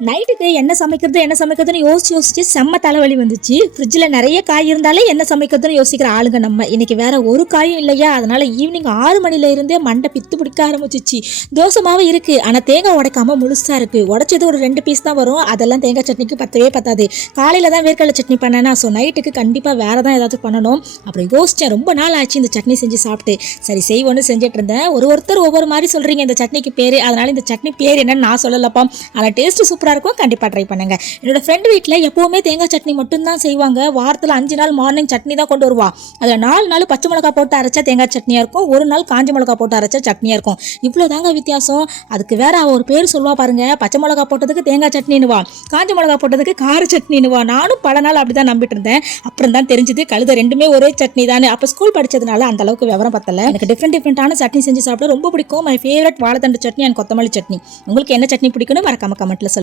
நைட்டுக்கு என்ன சமைக்கிறதுன்னு யோசிச்சு செம்ம தலைவலி வந்துச்சு. ஃப்ரிட்ஜில் நிறைய காய் இருந்தாலே என்ன சமைக்கிறதுன்னு யோசிக்கிற ஆளுங்க நம்ம. இன்னைக்கு வேற ஒரு காயும் இல்லையா, அதனால ஈவினிங் 6 மணில இருந்தே மண்டை பித்து பிடிக்க ஆரம்பிச்சிச்சு. தோசை மாவு இருக்கு, ஆனால் தேங்காய் உடைக்காம முழுசா இருக்கு. உடைச்சது ஒரு 2 பீஸ் தான் வரும், அதெல்லாம் தேங்காய் சட்னிக்கு பத்தவே பத்தாது. காலையில தான் வேர்க்கடலை சட்னி பண்ணேன்னா, ஸோ நைட்டுக்கு கண்டிப்பாக வேற தான் ஏதாவது பண்ணணும். அப்புறம் யோசிச்சேன், ரொம்ப நாள் ஆச்சு இந்த சட்னி செஞ்சு சாப்பிட்டு. சரி செய்வோன்னு செஞ்சுட்டு இருந்தேன். ஒருத்தர் ஒவ்வொரு மாதிரி சொல்றீங்க இந்த சட்னிக்கு பேரு, அதனால இந்த சட்னி பேர் என்னன்னு நான் சொல்லலப்பா. ஆனால் டேஸ்ட் சூப்பராக இருக்கும், கண்டிப்பாக ட்ரை பண்ணுங்க. என்னோட ஃப்ரெண்ட் வீட்டில் எப்பவுமே தேங்காய் சட்னி மட்டும்தான் செய்வாங்க. வாரத்தில் 5 நாள் மார்னிங் சட்னி தான் கொண்டு வருவா. அதில் 4 நாள் பச்சை மிளகா போட்டு அரைச்சா தேங்காய் சட்னியாக இருக்கும், ஒரு நாள் காஞ்ச மிளகா போட்டு அரைச்சா சட்னியாக இருக்கும். இவ்வளோ தாங்க வித்தியாசம். அதுக்கு வேற ஒரு பேர் சொல்லுவா பாருங்க, பச்சை மிளகா போட்டதுக்கு தேங்காய் சட்னின்னுவா, காஞ்ச மிளகா போட்டதுக்கு கார சட்னின்னுவா. நானும் பல நாள் அப்படிதான் நம்பிட்டு இருந்தேன். அப்புறம் தான் தெரிஞ்சது கழுத ரெண்டுமே ஒரே சட்னி தானே. அப்போ ஸ்கூல் படிச்சதுனால அந்த அளவுக்கு விவரம் பத்தல. எனக்கு டிஃப்ரெண்டான சட்னி செஞ்சு சாப்பிட ரொம்ப பிடிக்கும். மை ஃபேவரட் வாழைத்தண்டு சட்னி அண்ட் கொத்தமல்லி சட்னி. உங்களுக்கு என்ன சட்னி பிடிக்கும்னு மறக்காம கமெண்ட்ல சொல்லுங்க.